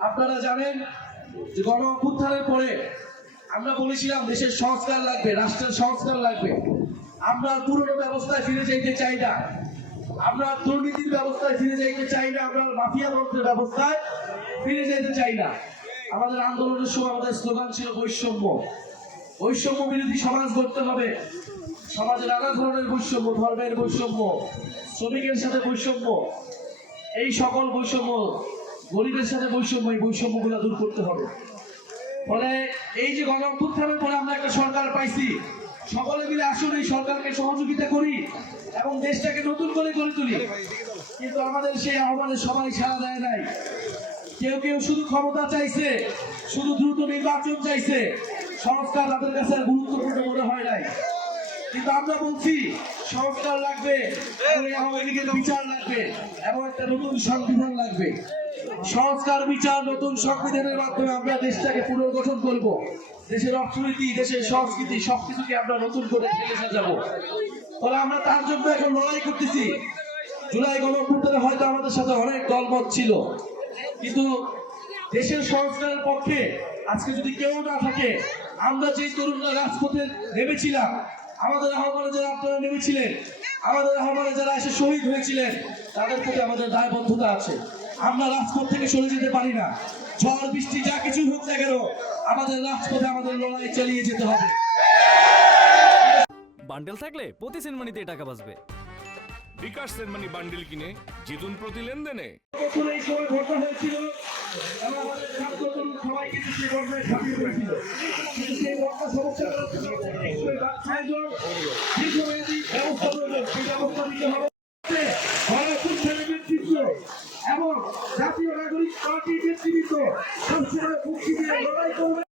আপনারা জানেন যে গণ অভ্যুত্থানের পরে আমরা বলেছিলাম দেশের সংস্কার লাগবে, রাষ্ট্রের সংস্কার লাগবে। আমরা পুরনো ব্যবস্থায় ফিরে যাইতে চাই না। আমরা দুর্নীতির ব্যবস্থায় ফিরে যাইতে চাই না। আমরা মাফিয়া তন্ত্রের ব্যবস্থায় ফিরে যেতে চাই না। আমাদের আন্দোলনের সময় আমাদের স্লোগান ছিল বৈষম্য। বৈষম্য বিরোধী সমাজ গড়তে হবে। সমাজে নানা ধরনের বৈষম্য, ধর্মের বৈষম্য, শ্রমিকের সাথে বৈষম্য। এই সকল বৈষম্য গরিবের সাথে বৈষম্য, এই বৈষম্যগুলো দূর করতে হবে। ফলে এই যে গণ অভ্যুত্থানের পরে আমরা একটা সরকার পাইছি, সকলে মিলে আসুন এই সরকারকে সহযোগিতা করি এবং দেশটাকে নতুন করে গড়ে তুলি। কিন্তু আমাদের সেই আহ্বানে সবাই সাড়া দেয় নাই। কেউ কেউ শুধু ক্ষমতা চাইছে, শুধু দ্রুত নির্বাচন চাইছে। সংস্কার তাদের কাছে গুরুত্বপূর্ণ মনে হয় নাই। কিন্তু আমরা বলছি, সংস্কার লাগবে বিচার লাগবে এবং একটা নতুন সংবিধান লাগবে। সংস্কার, বিচার, নতুন সংবিধানের মাধ্যমে আমরা দেশটাকে পুনর্গঠন করব। দেশের অর্থনীতি, দেশের সংস্কৃতি, সবকিছুকে আমরা নতুন করে ফেলে সাজাবো। ফলে আমরা তার জন্য এখন লড়াই করতেছি। জুলাই গণঅভ্যুত্থানে হয়তো আমাদের সাথে অনেক দলমত ছিল। কিন্তু দেশের সংস্কারের পক্ষে আজকে যদি কেউ না থাকে, আমরা যে তরুণরা রাজপথে নেমেছিলাম, আমাদের আহ্বানে যারা আপনারা নেমেছিলেন, আমাদের আহ্বানে যারা এসে শহীদ হয়েছিলেন, তাদের প্রতি আমাদের দায়বদ্ধতা আছে। আমরা রাজপথ থেকে সরে যেতে পারি না। ঝড় বৃষ্টি যা কিছু হোক না কেন আমাদের রাজপথে আমাদের লড়াই চালিয়ে যেতে হবে। বান্ডেল থাকলে প্রতি সেনমানিতে টাকা বাঁচবে। বিকাশ সেনমানি বান্ডেল কিনে জিতুন প্রতি লেনদেনে। বছর এই সময় ঘটনা হয়েছিল? আমাদের ছাত্র তরুণ সবাই কিন্তু সেই ঘটনায় ঝাঁপিয়ে পড়েছিল কিন্তু সেই ঘটনা সমস্যা ছয়জন দীর্ঘমেয়াদী ব্যবস্থা প্রয়োজন সেই ব্যবস্থা নিতে হবে। পার্টির নেতৃত্ব মুক্তি দিয়ে লড়াই করবে।